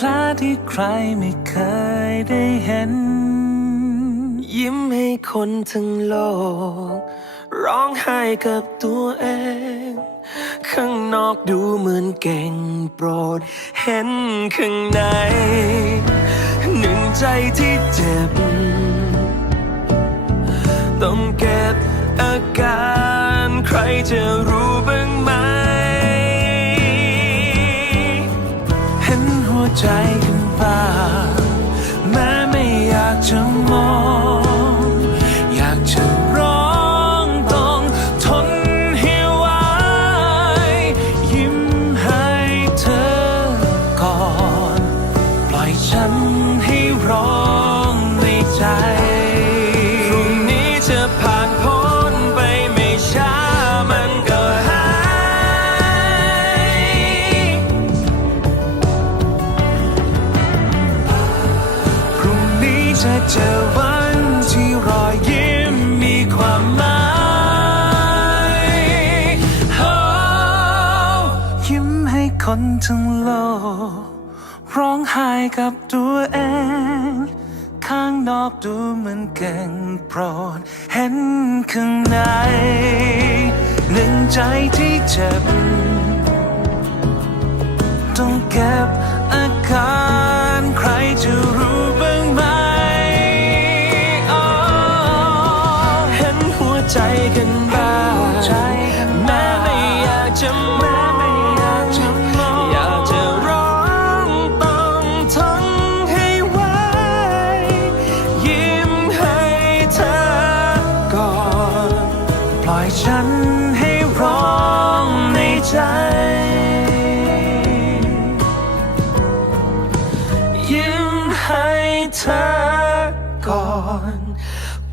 แผลที่ใครไม่เคยได้เห็น ยิ้มให้คนทั้งโลก ร้องไห้กับตัวเอง ข้างนอกดูเหมือนเก่งโปรด เห็นข้างใน หนึ่งใจที่เจ็บ ต้องเก็บอาการ ใครจะรู้บ้าง ใจ เจอวันที่รอยยิ้มมีความหมายยิ้มให้คนทั้งโลก ร้องไห้กับตัวเอง ข้างนอกดูเหมือนเก่งโปรดเห็นข้างใน หนึ่งใจที่เจ็บต้อ ใจกันบ้างแม้บ้างไม่อยากจะมองไม่อยากจะมองอยากจะร้องต้องทนให้ไหวยิ้มให้เธอก่อน ปล่อยฉัน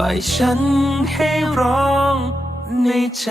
ล่อยฉันให้ร้องในใจ